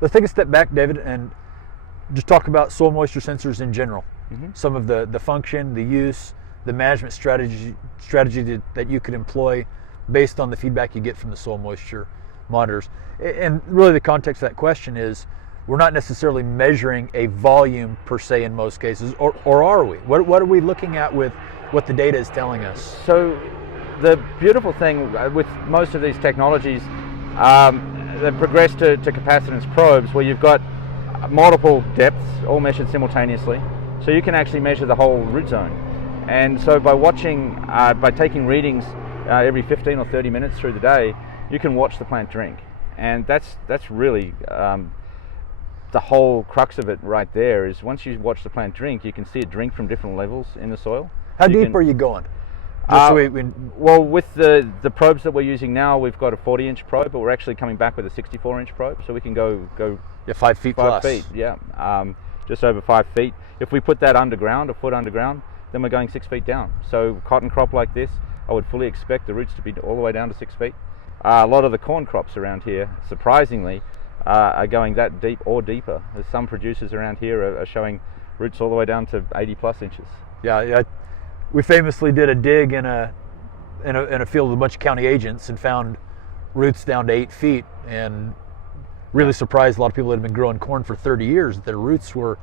Let's take a step back, David, and just talk about soil moisture sensors in general. Some of the function, the use, the management strategy that you could employ based on the feedback you get from the soil moisture monitors. And really the context of that question is, we're not necessarily measuring a volume per se in most cases, or are we? What are we looking at with what the data is telling us? So the beautiful thing with most of these technologies, they've progressed to capacitance probes where you've got multiple depths all measured simultaneously, so you can actually measure the whole root zone. And so by taking readings every 15 or 30 minutes through the day, you can watch the plant drink. And that's really the whole crux of it right there. Is once you watch the plant drink, you can see it drink from different levels in the soil. How deep are you going? Well, with the probes that we're using now, we've got a 40-inch probe, but we're actually coming back with a 64-inch probe, so we can go 5 feet plus. 5 feet, yeah, just over 5 feet. If we put that underground, a foot underground, then we're going 6 feet down. So cotton crop like this, I would fully expect the roots to be all the way down to 6 feet. A lot of the corn crops around here, surprisingly, are going that deep or deeper. There's some producers around here are showing roots all the way down to 80 plus inches. Yeah. We famously did a dig in a field with a bunch of county agents and found roots down to 8 feet, and really surprised a lot of people that had been growing corn for 30 years that their roots were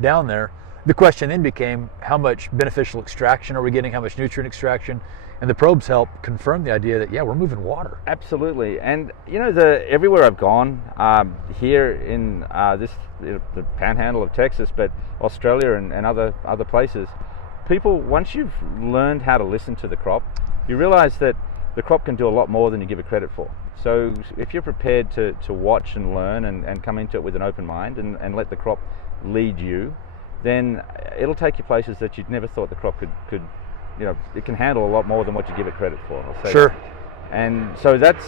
down there. The question then became, how much beneficial extraction are we getting, how much nutrient extraction? And the probes help confirm the idea that, yeah, we're moving water. Absolutely. And everywhere I've gone, here in the panhandle of Texas, but Australia and other places, people, once you've learned how to listen to the crop, you realize that the crop can do a lot more than you give it credit for. So if you're prepared to watch and learn and come into it with an open mind and let the crop lead you, then it'll take you places that you'd never thought the crop could it can handle a lot more than what you give it credit for. I'll say sure. That. And so that's,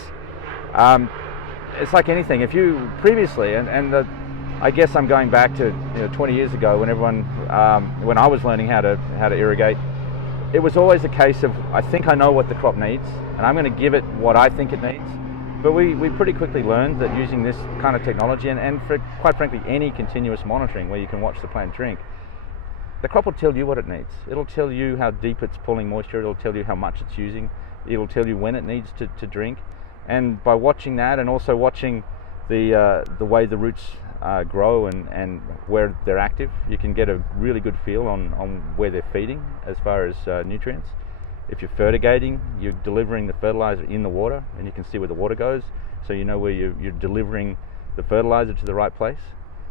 it's like anything. If you previously, I guess I'm going back to 20 years ago when I was learning how to irrigate, it was always a case of, I think I know what the crop needs and I'm going to give it what I think it needs. But we pretty quickly learned that using this kind of technology and for quite frankly any continuous monitoring where you can watch the plant drink, the crop will tell you what it needs. It'll tell you how deep it's pulling moisture, it'll tell you how much it's using, it'll tell you when it needs to drink. And by watching that and also watching the way the roots grow and where they're active, you can get a really good feel on where they're feeding as far as nutrients. If you're fertigating, you're delivering the fertilizer in the water and you can see where the water goes, so you know where you're delivering the fertilizer to the right place.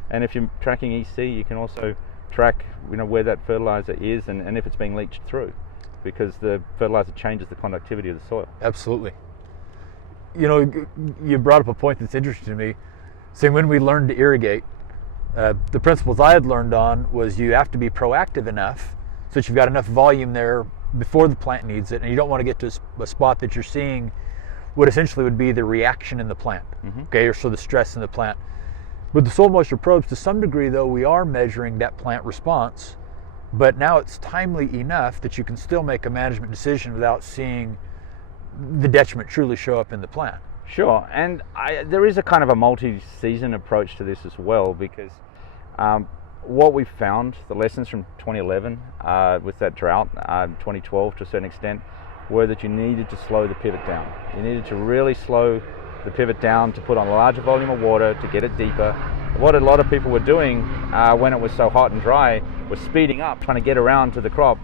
And if you're tracking EC, you can also track where that fertilizer is and if it's being leached through, because the fertilizer changes the conductivity of the soil. Absolutely. You brought up a point that's interesting to me, saying when we learned to irrigate, the principles I had learned on was you have to be proactive enough so that you've got enough volume there before the plant needs it, and you don't want to get to a spot that you're seeing what essentially would be the reaction in the plant, okay, or so the stress in the plant. With the soil moisture probes, to some degree though, we are measuring that plant response, but now it's timely enough that you can still make a management decision without seeing the detriment truly show up in the plant. Sure, and there is a kind of a multi-season approach to this as well, because what we've found, the lessons from 2011 with that drought, 2012 to a certain extent, were that you needed to slow the pivot down. You needed to really slow the pivot down to put on a larger volume of water to get it deeper. What a lot of people were doing when it was so hot and dry was speeding up, trying to get around to the crop,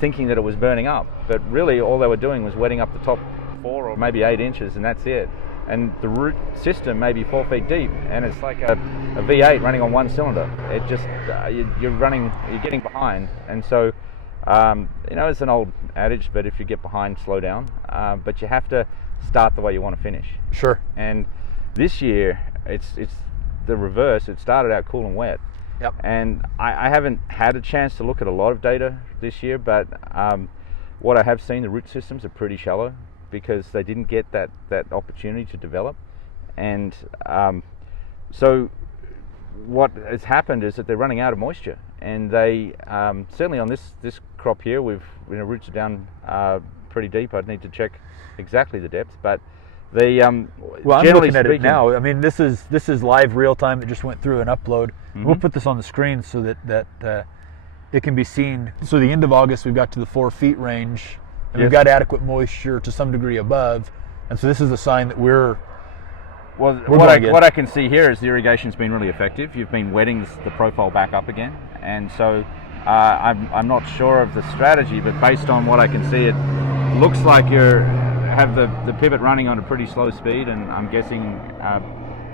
thinking that it was burning up. But really all they were doing was wetting up the top 4 or maybe 8 inches, and that's it. And the root system may be 4 feet deep, and it's like a V8 running on one cylinder. It just you're getting behind, and so it's an old adage, but if you get behind, slow down. But you have to start the way you want to finish. Sure. And this year it's the reverse. It started out cool and wet. Yep. And I haven't had a chance to look at a lot of data this year, but what I have seen, the root systems are pretty shallow because they didn't get that opportunity to develop. And so what has happened is that they're running out of moisture, and they certainly on this crop here, roots are down pretty deep. I'd need to check exactly the depth, but Well, I'm generally looking at it speaking, now. I mean, this is live real time. It just went through an upload. We'll put this on the screen so that it can be seen. So the end of August, we've got to the 4 feet range, and we've got adequate moisture to some degree above. And so this is a sign that we're what I can see here is the irrigation's been really effective. You've been wetting the profile back up again, and so I'm not sure of the strategy, but based on what I can see, it looks like you have the pivot running on a pretty slow speed, and I'm guessing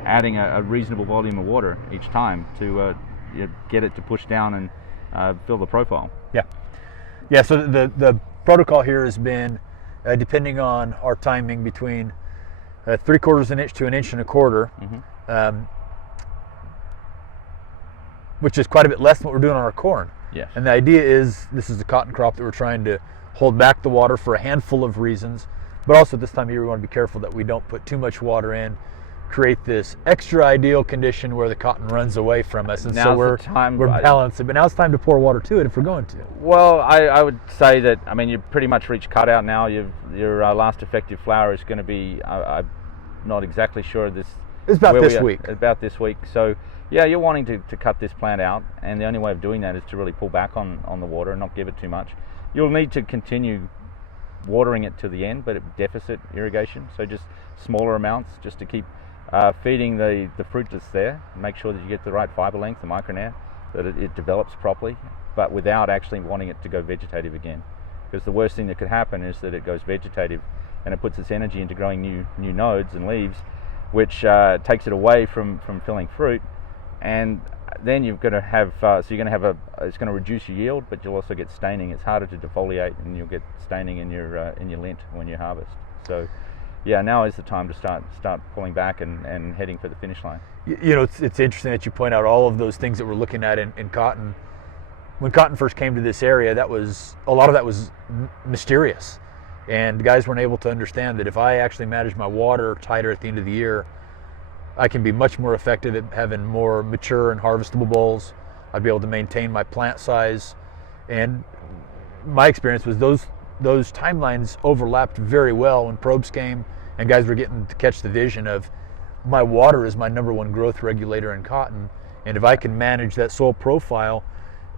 adding a reasonable volume of water each time to get it to push down and fill the profile. Yeah. So the protocol here has been depending on our timing between 3/4 inch to 1.25 inches, which is quite a bit less than what we're doing on our corn. Yes. And the idea is this is a cotton crop that we're trying to hold back the water for a handful of reasons, but also this time of year we want to be careful that we don't put too much water in, create this extra ideal condition where the cotton runs away from us, and so we're balancing. But now it's time to pour water to it if we're going to. Well, I would say that, I mean, you've pretty much reached cutout now. Your last effective flower is going to be, I'm not exactly sure this. It's about this week. About this week. So yeah, you're wanting to cut this plant out, and the only way of doing that is to really pull back on the water and not give it too much. You'll need to continue watering it to the end, but at deficit irrigation, so just smaller amounts, just to keep feeding the fruit that's there. Make sure that you get the right fiber length, the micronair, that it develops properly, but without actually wanting it to go vegetative again. Because the worst thing that could happen is that it goes vegetative and it puts its energy into growing new nodes and leaves, which takes it away from filling fruit, and then you're going to have it's going to reduce your yield, but you'll also get staining. It's harder to defoliate, and you'll get staining in your lint when you harvest. So yeah, now is the time to start pulling back and heading for the finish line. You know, it's interesting that you point out all of those things that we're looking at in cotton. When cotton first came to this area, a lot of that was mysterious, and guys weren't able to understand that if I actually manage my water tighter at the end of the year, I can be much more effective at having more mature and harvestable bolls. I'd be able to maintain my plant size, and my experience was those timelines overlapped very well when probes came, and guys were getting to catch the vision of my water is my #1 growth regulator in cotton, and if I can manage that soil profile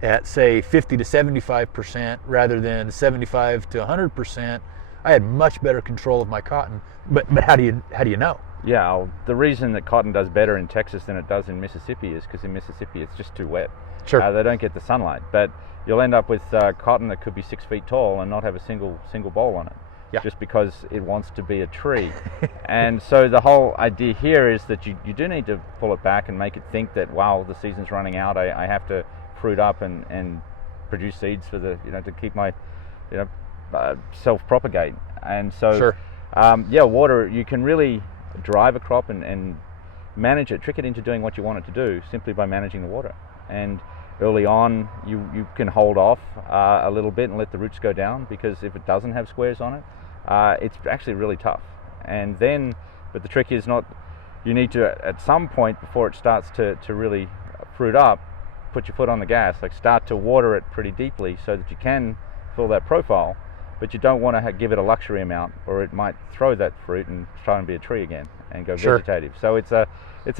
at say 50 to 75% rather than 75 to 100%, I had much better control of my cotton. But how do you know? Yeah, the reason that cotton does better in Texas than it does in Mississippi is because in Mississippi it's just too wet. Sure. They don't get the sunlight, but you'll end up with cotton that could be 6 feet tall and not have a single boll on it. Yeah. Just because it wants to be a tree. And so the whole idea here is that you do need to pull it back and make it think that, wow, the season's running out, I have to fruit up and produce seeds for to keep my self-propagate. And so sure. Water, you can really drive a crop and manage it, trick it into doing what you want it to do simply by managing the water. And early on you can hold off a little bit and let the roots go down, because if it doesn't have squares on it, it's actually really tough. And then, but the trick is you need to, at some point before it starts to really fruit up, put your foot on the gas, like start to water it pretty deeply so that you can fill that profile, but you don't want to give it a luxury amount, or it might throw that fruit and try and be a tree again and go Sure. vegetative. So it's a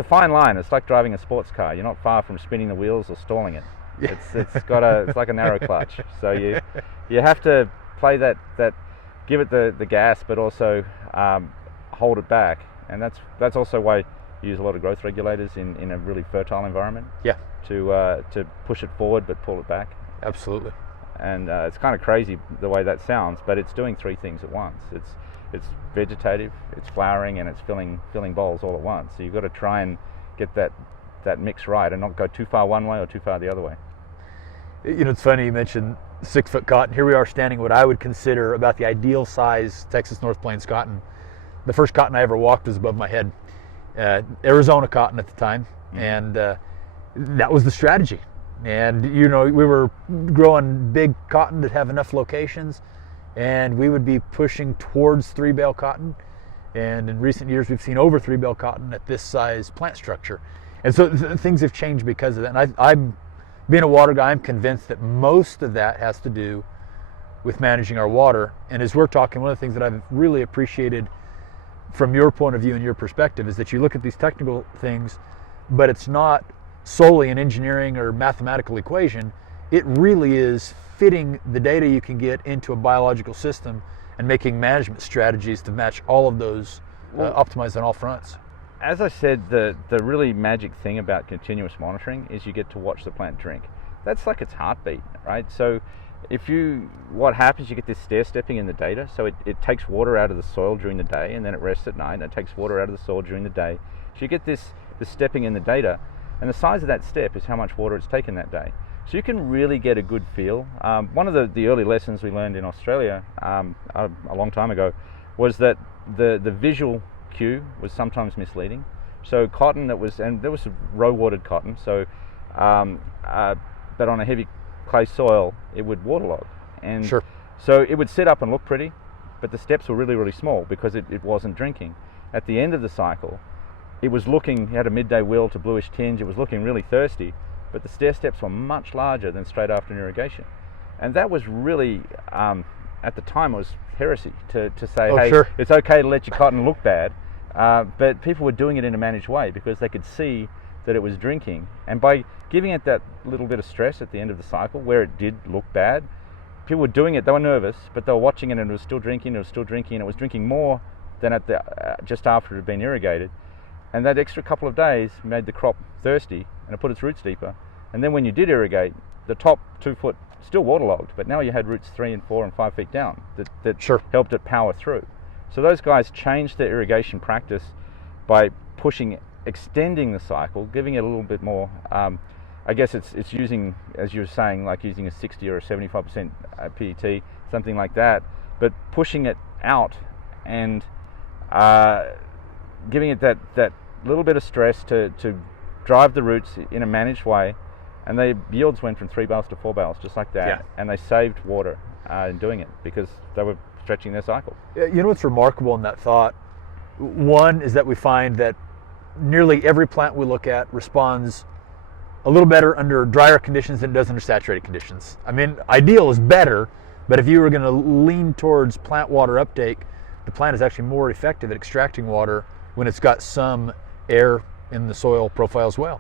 fine line. It's like driving a sports car. You're not far from spinning the wheels or stalling it. It's like a narrow clutch. So you have to play that give it the gas, but also hold it back. And that's also why you use a lot of growth regulators in a really fertile environment. Yeah. To push it forward but pull it back. Absolutely. And it's kind of crazy the way that sounds, but it's doing 3 things at once. It's vegetative, it's flowering, and it's filling bowls all at once. So you've got to try and get that mix right and not go too far one way or too far the other way. You know, it's funny you mentioned 6-foot cotton. Here we are standing what I would consider about the ideal size Texas North Plains cotton. The first cotton I ever walked was above my head. Arizona cotton at the time, and that was the strategy. And we were growing big cotton that have enough locations, and we would be pushing towards 3-bale cotton. And in recent years, we've seen over 3-bale cotton at this size plant structure. And so things have changed because of that. And I'm being a water guy, I'm convinced that most of that has to do with managing our water. And as we're talking, one of the things that I've really appreciated from your point of view and your perspective, is that you look at these technical things, but it's not solely an engineering or mathematical equation. It really is fitting the data you can get into a biological system and making management strategies to match all of those, optimized on all fronts. As I said, the really magic thing about continuous monitoring is you get to watch the plant drink. That's like its heartbeat, right? So what happens, you get this stair stepping in the data. So it takes water out of the soil during the day, and then it rests at night, and it takes water out of the soil during the day. So you get this stepping in the data, and the size of that step is how much water it's taken that day. So you can really get a good feel. One of the early lessons we learned in Australia a long time ago was that the visual cue was sometimes misleading. So cotton there was row watered cotton, so but on a heavy clay soil it would waterlog, and Sure. so it would sit up and look pretty, but the steps were really, really small because it wasn't drinking. At the end of the cycle, it was looking, had a midday wilt, a bluish tinge, it was looking really thirsty, but the stair steps were much larger than straight after an irrigation. And that was really, at the time, it was heresy to say, hey, sure. It's okay to let your cotton look bad, but people were doing it in a managed way because they could see that it was drinking. And by giving it that little bit of stress at the end of the cycle where it did look bad, people were doing it, they were nervous, but they were watching it and it was still drinking, and it was drinking more than at the just after it had been irrigated. And that extra couple of days made the crop thirsty, and it put its roots deeper. And then when you did irrigate, the top 2 foot still waterlogged, but now you had roots 3 and 4 and 5 feet down that Sure. helped it power through. So those guys changed their irrigation practice by extending the cycle, giving it a little bit more. I guess it's using, as you were saying, like using a 60 or a 75% PET, something like that, but pushing it out and giving it that little bit of stress to drive the roots in a managed way, and the yields went from 3 bales to 4 bales, just like that. Yeah. And they saved water in doing it because they were stretching their cycle. You know what's remarkable in that thought? One is that we find that nearly every plant we look at responds a little better under drier conditions than it does under saturated conditions. I mean, ideal is better, but if you were going to lean towards plant water uptake, the plant is actually more effective at extracting water when it's got some air in the soil profile as well.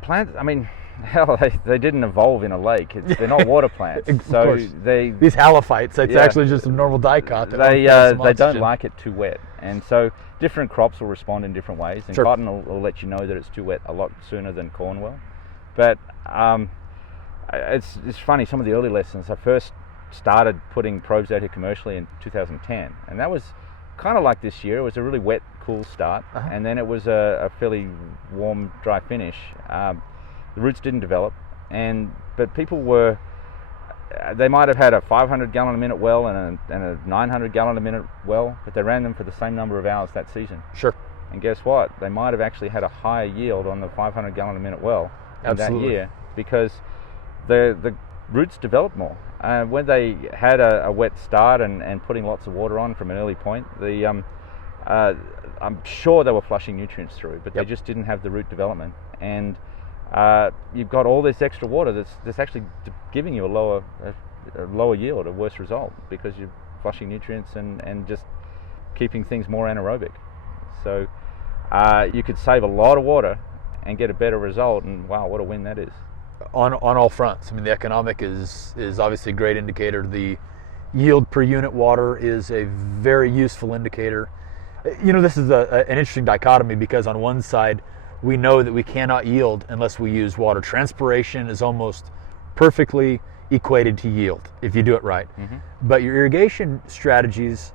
Plants, I mean, hell, they didn't evolve in a lake. They're not water plants. Of So course. they These halophytes, it's Yeah. actually just a normal dicot. they don't like it too wet, and so different crops will respond in different ways. And Sure. cotton will let you know that it's too wet a lot sooner than corn will. But it's funny. Some of the early lessons, I first started putting probes out here commercially in 2010, and that was kind of like this year. It was a really wet, cool start, and then it was a fairly warm, dry finish. The roots didn't develop, but people were. They might have had a 500 gallon a minute well and a 900 gallon a minute well, but they ran them for the same number of hours that season. Sure. And guess what? They might have actually had a higher yield on the 500 gallon a minute well in that Absolutely. year because the roots developed more. When they had a wet start and putting lots of water on from an early point, I'm sure they were flushing nutrients through, but they just didn't have the root development. And you've got all this extra water that's actually giving you a lower yield, a worse result, because you're flushing nutrients and just keeping things more anaerobic. So you could save a lot of water and get a better result, and wow, what a win that is. On all fronts. I mean, the economic is obviously a great indicator. The yield per unit water is a very useful indicator. You know, this is an interesting dichotomy because on one side, we know that we cannot yield unless we use water. Transpiration is almost perfectly equated to yield if you do it right. Mm-hmm. But your irrigation strategies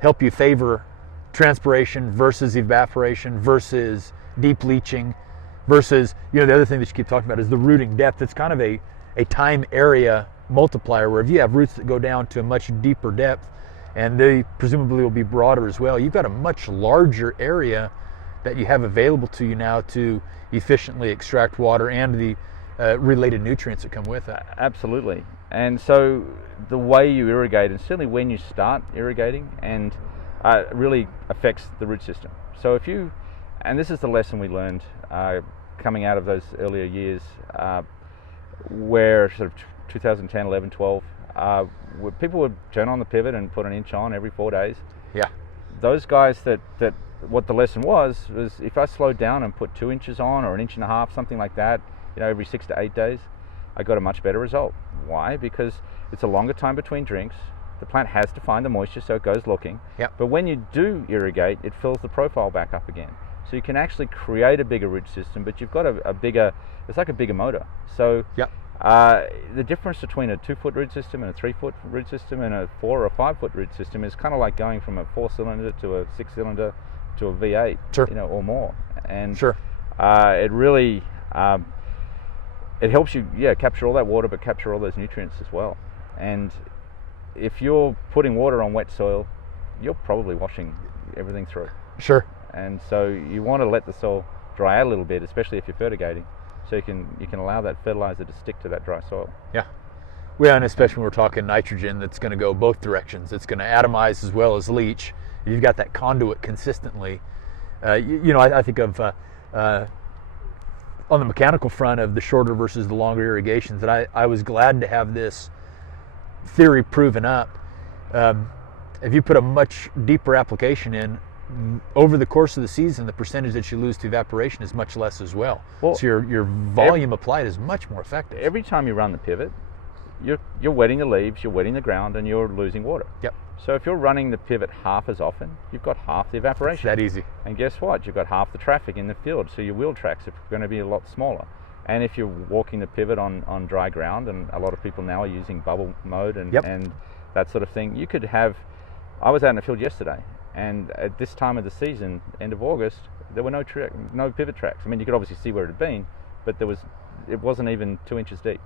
help you favor transpiration versus evaporation versus deep leaching versus, you know, the other thing that you keep talking about is the rooting depth. It's kind of a time area multiplier where if you have roots that go down to a much deeper depth and they presumably will be broader as well, you've got a much larger area that you have available to you now to efficiently extract water and the related nutrients that come with it. Absolutely. And so the way you irrigate, and certainly when you start irrigating, and really affects the root system. So if you, and this is the lesson we learned coming out of those earlier years, where sort of 2010, 11, 12, where people would turn on the pivot and put an inch on every 4 days. Yeah. those guys that what the lesson was if I slowed down and put 2 inches on, or 1.5 inches, something like that, every 6 to 8 days, I got a much better result. Why? Because it's a longer time between drinks. The plant has to find the moisture, so it goes looking. Yep. But when you do irrigate, it fills the profile back up again. So you can actually create a bigger root system, but you've got a bigger, it's like a bigger motor. So Yep. The difference between a 2-foot root system and a 3-foot root system and a 4 or 5-foot root system is kind of like going from a 4-cylinder to a 6-cylinder to a V8, Sure. Or more. And Sure. it really it helps you, capture all that water, but capture all those nutrients as well. And if you're putting water on wet soil, you're probably washing everything through. Sure. And so you want to let the soil dry out a little bit, especially if you're fertigating, so you can allow that fertilizer to stick to that dry soil. Yeah. Well, and especially when we're talking nitrogen, that's going to go both directions. It's going to atomize as well as leach. You've got that conduit consistently. I think of on the mechanical front of the shorter versus the longer irrigations, that I was glad to have this theory proven up. If you put a much deeper application in, over the course of the season, the percentage that you lose to evaporation is much less as well. So your volume applied is much more effective. Every time you run the pivot, you're wetting the leaves, you're wetting the ground, and you're losing water. Yep. So if you're running the pivot half as often, you've got half the evaporation. It's that easy. And guess what? You've got half the traffic in the field, so your wheel tracks are going to be a lot smaller. And if you're walking the pivot on dry ground, and a lot of people now are using bubble mode and that sort of thing, you could have. I was out in the field yesterday, and at this time of the season, end of August, there were no pivot tracks. I mean, you could obviously see where it had been, but it wasn't even 2 inches deep.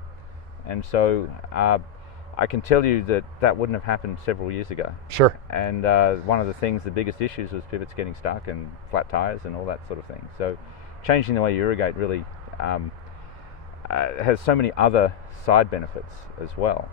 And so I can tell you that wouldn't have happened several years ago. Sure. And one of the biggest issues was pivots getting stuck and flat tires and all that sort of thing. So changing the way you irrigate really has so many other side benefits as well.